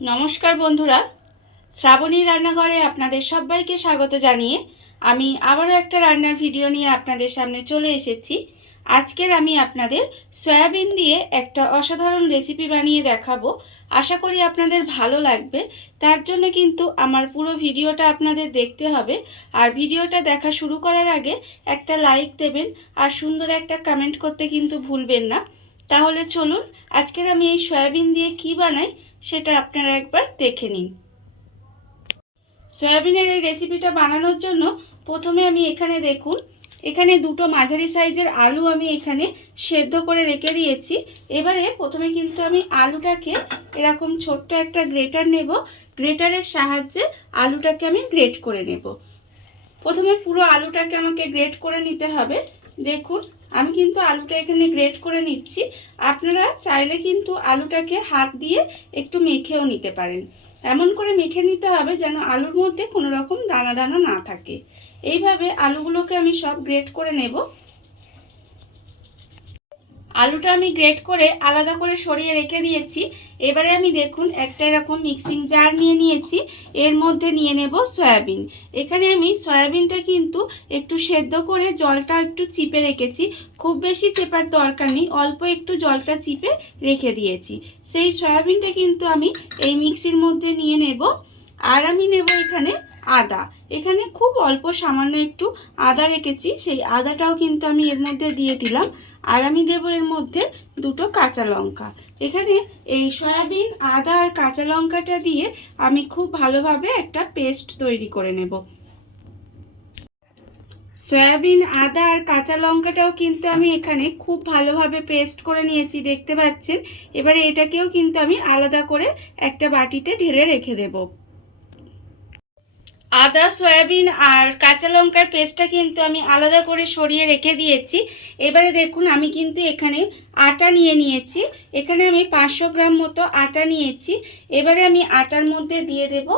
নমস্কার বন্ধুরা, শ্রাবণী রান্নাঘরে আপনাদের সবাইকে স্বাগত জানিয়ে আমি আবারও একটা রান্নার ভিডিও নিয়ে আপনাদের সামনে চলে এসেছি। আজকের আমি আপনাদের সয়াবিন দিয়ে একটা অসাধারণ রেসিপি বানিয়ে দেখাবো। আশা করি আপনাদের ভালো লাগবে। তার জন্য কিন্তু আমার পুরো ভিডিওটা আপনাদের দেখতে হবে। আর ভিডিওটা দেখা শুরু করার আগে একটা লাইক দেবেন আর সুন্দর একটা কমেন্ট করতে কিন্তু ভুলবেন না। তাহলে চলুন আজকের আমি এই সয়াবিন দিয়ে কি বানাই সেটা আপনারা একবার দেখে নিন। সয়াবিনের এই রেসিপিটা বানানোর জন্য প্রথমে আমি এখানে দুটো মাঝারি সাইজের আলু আমি এখানে সেদ্ধ করে রেখে দিয়েছি। এবারে প্রথমে কিন্তু আমি আলুটাকে এরকম ছোট্ট একটা গ্রেটার নেব। গ্রেটারের সাহায্যে আলুটাকে আমি গ্রেট করে নেব। প্রথমে পুরো আলুটাকে আমাকে গ্রেট করে নিতে হবে। দেখুন আমি কিন্তু আলুটা এখানে গ্রেট করে নিচ্ছি। আপনারা চাইলে কিন্তু আলুটাকে হাত দিয়ে একটু মেখেও নিতে পারেন। এমন করে মেখে নিতে হবে যেন আলুর মধ্যে কোনো রকম দানা দানা না থাকে। এইভাবে আলুগুলোকে আমি সব গ্রেট করে নেব। আলুটা আমি গ্রেট করে আলাদা করে সরিয়ে রেখে দিয়েছি। এবারে আমি দেখুন একটা এরকম মিক্সিং জার নিয়ে নিয়েছি। এর মধ্যে নিয়ে নেব সয়াবিন। এখানে আমি সয়াবিনটা কিন্তু একটু সেদ্ধ করে জলটা একটু চিপে রেখেছি। খুব বেশি চেপার দরকার নেই, অল্প একটু জলটা চিপে রেখে দিয়েছি। সেই সয়াবিনটা কিন্তু আমি এই মিক্সির মধ্যে নিয়ে নেব। আর আমি নেব এখানে আদা। এখানে খুব অল্প সামান্য একটু আদা রেখেছি, সেই আদাটাও কিন্তু আমি এর মধ্যে দিয়ে দিলাম। আর আমি দেব এর মধ্যে দুটো কাঁচা লঙ্কা। এখানে এই সয়াবিন, আদা আর কাঁচা লঙ্কাটা দিয়ে আমি খুব ভালোভাবে একটা পেস্ট তৈরি করে নেব। সয়াবিন, আদা আর কাঁচা লঙ্কাটাও কিন্তু আমি এখানে খুব ভালোভাবে পেস্ট করে নিয়েছি, দেখতে পাচ্ছেন। এবারে এটাকেও কিন্তু আমি আলাদা করে একটা বাটিতে ঢেলে রেখে দেব। আদা, সয়াবিন আর কাঁচা লঙ্কার পেস্টটা কিন্তু আমি আলাদা করে সরিয়ে রেখে দিয়েছি। এবারে দেখুন আমি কিন্তু এখানে আটা নিয়ে নিয়েছি। এখানে আমি 500 গ্রাম মতো আটা নিয়েছি। এবারে আমি আটার মধ্যে দিয়ে দেব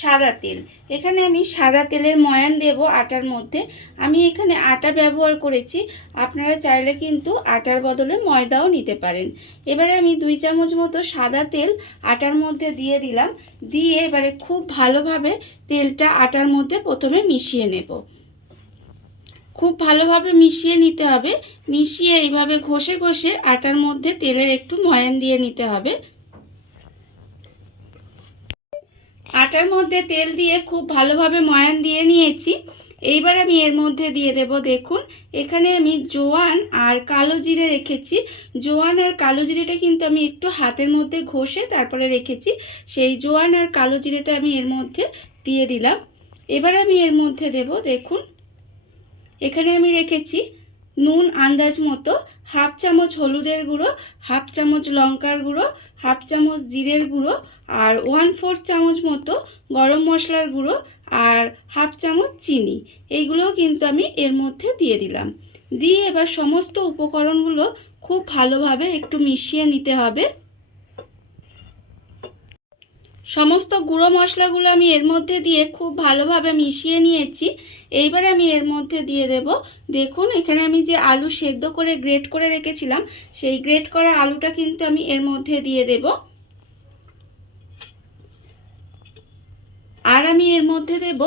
সাদা তেল। এখানে আমি সাদা তেলের ময়ান দেব আটার মধ্যে। আমি এখানে আটা ব্যবহার করেছি, আপনারা চাইলে কিন্তু আটার বদলে ময়দাও নিতে পারেন। এবারে আমি 2 চামচ মতো সাদা তেল আটার মধ্যে দিয়ে দিলাম। দিয়ে এবারে খুব ভালোভাবে তেলটা আটার মধ্যে প্রথমে মিশিয়ে নেব। খুব ভালোভাবে মিশিয়ে নিতে হবে। মিশিয়ে এইভাবে ঘষে ঘষে আটার মধ্যে তেলের একটু ময়ান দিয়ে নিতে হবে। আটার মধ্যে তেল দিয়ে খুব ভালোভাবে ময়ান দিয়ে নিয়েছি। এইবার আমি এর মধ্যে দিয়ে দেব, দেখুন এখানে আমি জোয়ান আর কালো জিরে রেখেছি। জোয়ান আর কালো জিরেটা কিন্তু আমি একটু হাতের মধ্যে ঘষে তারপরে রেখেছি। সেই জোয়ান আর কালো জিরেটা আমি এর মধ্যে দিয়ে দিলাম। এবার আমি এর মধ্যে দেব, দেখুন এখানে আমি রেখেছি নুন আন্দাজ মতো, হাফ চামচ হলুদের গুঁড়ো, হাফ চামচ লঙ্কার গুঁড়ো, হাফ চামচ জিরের গুঁড়ো আর 1/4 চামচ মতো গরম মশলার গুঁড়ো আর হাফ চামচ চিনি। এইগুলোও কিন্তু আমি এর মধ্যে দিয়ে দিলাম। দিয়ে এবার সমস্ত উপকরণগুলো খুব ভালোভাবে একটু মিশিয়ে নিতে হবে। সমস্ত গুঁড়ো মশলাগুলো আমি এর মধ্যে দিয়ে খুব ভালোভাবে মিশিয়ে নিয়েছি। এইবার আমি এর মধ্যে দিয়ে দেব, দেখুন এখানে আমি যে আলু সেদ্ধ করে গ্রেট করে রেখেছিলাম, সেই গ্রেট করা আলুটা কিন্তু আমি এর মধ্যে দিয়ে দেব। আর আমি এর মধ্যে দেব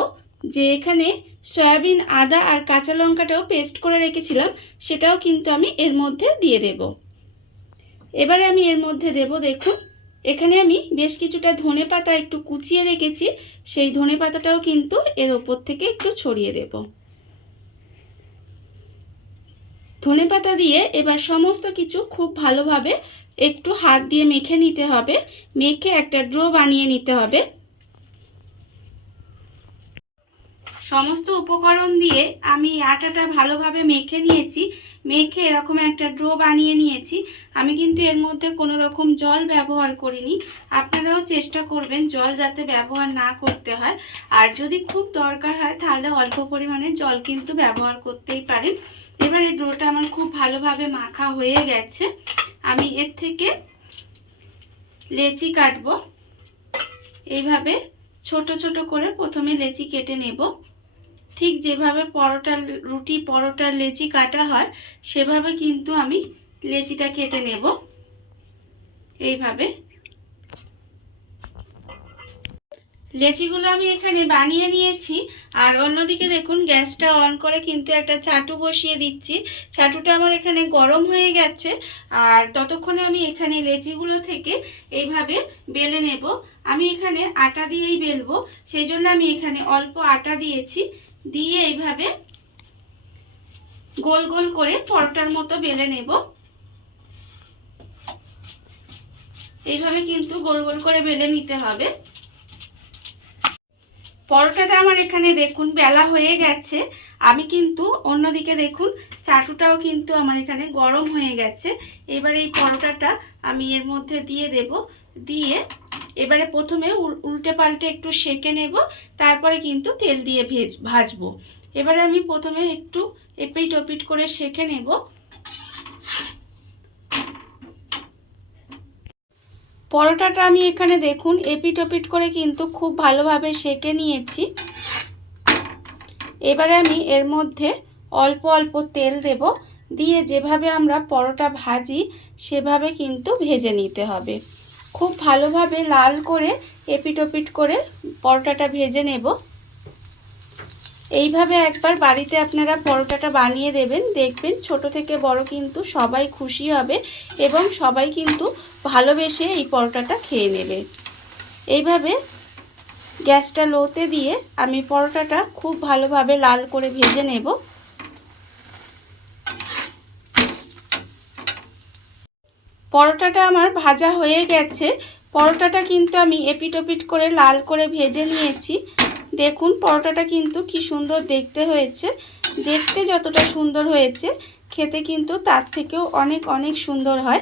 যে এখানে সয়াবিন, আদা আর কাঁচা লঙ্কাটাও পেস্ট করে রেখেছিলাম, সেটাও কিন্তু আমি এর মধ্যে দিয়ে দেব। এবারে আমি এর মধ্যে দেব, দেখুন এখানে আমি বেশ কিছুটা ধনেপাতা একটু কুচিয়ে রেখেছি, সেই ধনেপাতাটাও কিন্তু এর ওপর থেকে একটু ছড়িয়ে দেব। ধনেপাতা দিয়ে এবার সমস্ত কিছু খুব ভালোভাবে একটু হাত দিয়ে মেখে নিতে হবে। মেখে একটা ডো বানিয়ে নিতে হবে। সমস্ত উপকরণ দিয়ে আমি আটাটা ভালোভাবে মেখে নিয়েছি। মেখে এরকম একটা ডো বানিয়ে নিয়েছি। আমি কিন্তু এর মধ্যে কোনো রকম জল ব্যবহার করিনি। আপনারাও চেষ্টা করবেন জল যাতে ব্যবহার না করতে হয়। আর যদি খুব দরকার হয় তাহলে অল্প পরিমাণে জল কিন্তু ব্যবহার করতেই পারেন। এবার এই ডোটা আমার খুব ভালোভাবে মাখা হয়ে গেছে। আমি এর থেকে লেচি কাটবো। এইভাবে ছোট ছোট করে প্রথমে লেচি কেটে নেব। ঠিক যেভাবে রুটি পরোটার লেচি কাটা হয় সেভাবে কিন্তু আমি লেচিটা কেটে নেব। এইভাবে লেচিগুলো আমি এখানে বানিয়ে নিয়েছি। আর অন্যদিকে দেখুন গ্যাসটা অন করে কিন্তু একটা চাটু বসিয়ে দিচ্ছি। চাটুটা আমার এখানে গরম হয়ে গেছে। আর ততক্ষণে আমি এখানে লেচিগুলো থেকে এইভাবে বেলে নেব। আমি এখানে আটা দিয়েই বেলবো, সেই জন্য আমি এখানে অল্প আটা দিয়েছি। দিয়ে এইভাবে গোল গোল করে পরোটার মতো বেলে নেব। এইভাবে কিন্তু গোল গোল করে বেলে নিতে হবে। পরোটাটা আমার এখানে দেখুন বেলা হয়ে গেছে। আমি কিন্তু অন্যদিকে দেখুন চাটুটাও কিন্তু আমার এখানে গরম হয়ে গেছে। এবারে এই পরোটাটা আমি এর মধ্যে দিয়ে দেব। দিয়ে এবারে প্রথমে উল্টে পাল্টে একটু সেঁকে নেব, তারপরে কিন্তু তেল দিয়ে ভাজবো। এবারে আমি প্রথমে একটু এপিট ওপিট করে সেঁকে নেব। পরোটাটা আমি এখানে দেখুন এপিট ওপিট করে কিন্তু খুব ভালোভাবে সেঁকে নিয়েছি। এবারে আমি এর মধ্যে অল্প অল্প তেল দেব। দিয়ে যেভাবে আমরা পরোটা ভাজি সেভাবে কিন্তু ভেজে নিতে হবে। খুব ভালোভাবে লাল করে এপিট ওপিট করে পরোটাটা ভেজে নেব। এইভাবে একবার বাড়িতে আপনারা পরোটাটা বানিয়ে দেবেন, দেখবেন ছোট থেকে বড় কিন্তু সবাই খুশি হবে এবং সবাই কিন্তু ভালোবেসে এই পরোটাটা খেয়ে নেবে। এইভাবে গ্যাসটা লোতে দিয়ে আমি পরোটাটা খুব ভালোভাবে লাল করে ভেজে নেব। পরোটাটা আমার ভাজা হয়ে গেছে। পরোটাটা কিন্তু আমি এপিট ওপিট করে লাল করে ভেজে নিয়েছি। দেখুন পরোটাটা কিন্তু কি সুন্দর দেখতে হয়েছে। দেখতে যতটা সুন্দর হয়েছে খেতে কিন্তু তার থেকেও অনেক অনেক সুন্দর হয়।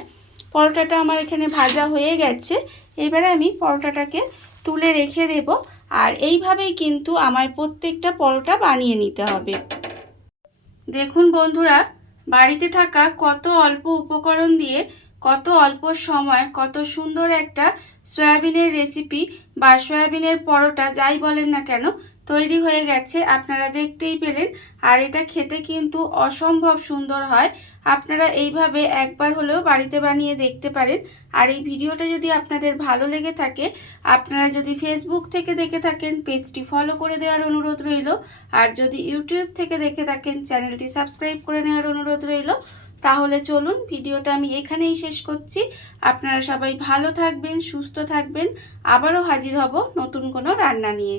পরোটাটা আমার এখানে ভাজা হয়ে গেছে। এবারে আমি পরোটাটাকে তুলে রেখে দেব। আর এইভাবেই কিন্তু আমায় প্রত্যেকটা পরোটা বানিয়ে নিতে হবে। দেখুন বন্ধুরা, বাড়িতে থাকা কত অল্প উপকরণ দিয়ে কত অল্প সময় কত সুন্দর একটা সয়াবিনের রেসিপি বা সয়াবিনের পরোটা যাই বলেন না কেন তৈরি হয়ে গেছে, আপনারা দেখতেই পেলেন। আর এটা খেতে কিন্তু অসম্ভব সুন্দর হয়। আপনারা এইভাবে একবার হলেও বাড়িতে বানিয়ে দেখতে পারেন। আর এই ভিডিওটা যদি আপনাদের ভালো লেগে থাকে, আপনারা যদি ফেসবুক থেকে দেখে থাকেন পেজটি ফলো করে দেওয়ার অনুরোধ রইল। আর যদি ইউটিউব থেকে দেখে থাকেন চ্যানেলটি সাবস্ক্রাইব করে নেওয়ার অনুরোধ রইল। তাহলে চলুন ভিডিওটা আমি এখানেই শেষ করছি। আপনারা সবাই ভালো থাকবেন, সুস্থ থাকবেন। আবারও হাজির হব নতুন কোনো রান্না নিয়ে।